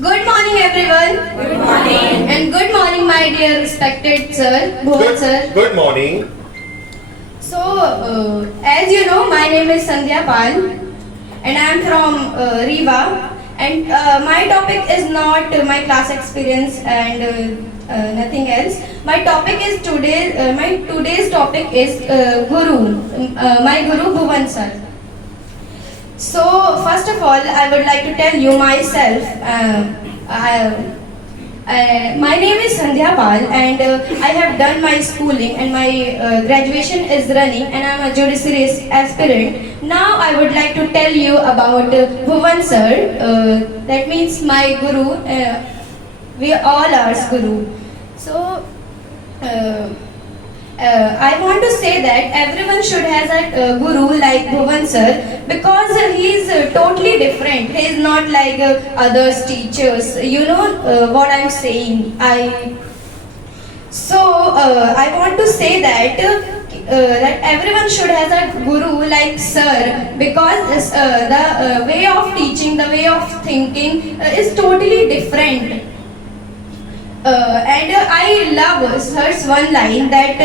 Good morning, everyone. Good morning. And good morning, my dear respected sir, Bhuwan sir. Good morning. So, as you know, my name is Sandhya Pal, and I am from Rewa. And my topic is not my class experience and nothing else. My topic is today. My today's topic is Guru. My Guru Bhuwan sir. So, first of all, I would like to tell you myself. My name is Sandhya Pal, and I have done my schooling, and my graduation is running, and I am a judiciary aspirant. Now, I would like to tell you about Bhuwan sir. That means my guru. We all are guru. So. I want to say that everyone should have a guru like Bhuwan sir, because he is totally different. He is not like others teachers. You know what I am saying. I want to say that everyone should have a guru like sir, because the way of teaching, the way of thinking is totally different. And I love sir's one line that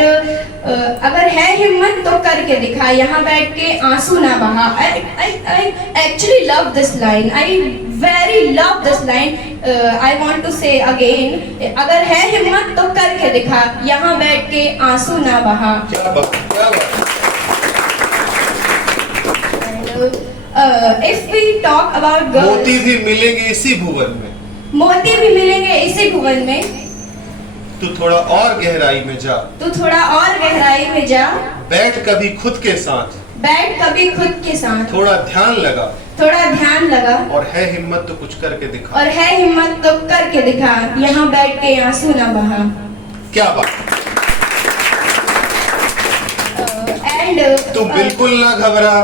अगर है हिम्मत तो करके दिखा, यहाँ बैठ के आंसू ना बहा. I actually love this line. I very love this line. I want to say again, अगर है हिम्मत तो करके दिखा, यहाँ बैठ के आंसू ना बहा. क्या बात, क्या बात. And if we talk about girls, मोती भी मिलेंगे इसी भुवन में. मोती भी मिलेंगे इसी भुवन में. तू थोड़ा और गहराई में जा. तू थोड़ा और गहराई में जा. बैठ कभी खुद के साथ. बैठ कभी खुद के साथ. थोड़ा ध्यान लगा. थोड़ा ध्यान लगा. और है हिम्मत तो कुछ करके दिखा. और है हिम्मत तो करके दिखा, यहाँ बैठ के आंसू ना बहा. क्या बात. एंड तू बिल्कुल ना घबरा.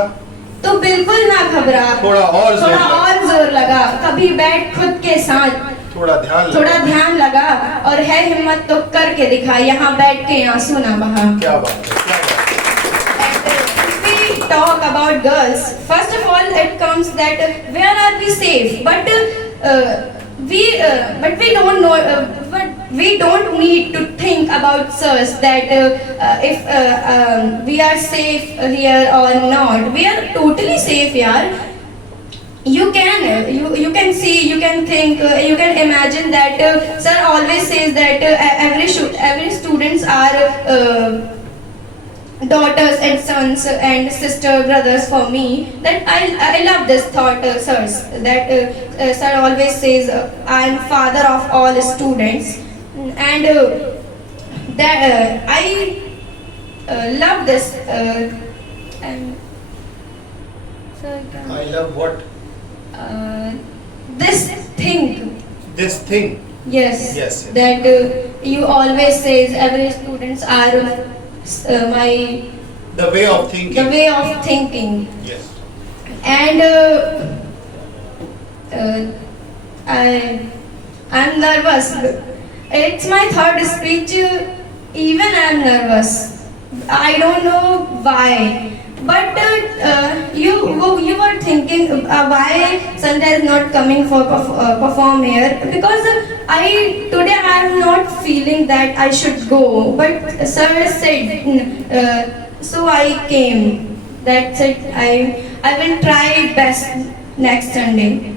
तू बिल्कुल ना घबरा. थोड़ा और जोर लगा. कभी बैठ खुद के साथ. थोड़ा ध्यान लगा और है हिम्मत तो करके दिखा, यहाँ बैठ के आंसू ना बहा. क्या बात है, क्या बात. If we talk about girls, first of all it comes that where are we safe, but we don't know, but we don't need to think about sirs that if we are safe here or not. We are totally safe here. You can see, you can think, you can imagine that sir always says that every students are daughters and sons and sister brothers for me. That I love this thought, sirs, that sir always says I am father of all students, and that I love this. And sir, I love what. This thing. This thing. Yes. Yes. That you always says every students are my. The way of thinking. The way of thinking. Yes. And I'm nervous. It's my third speech. Even I'm nervous. I don't know why. But you were thinking why Sandhya is not coming for perform here, because today I am not feeling that I should go, but sir said so I came. That's it. I will try best next Sunday.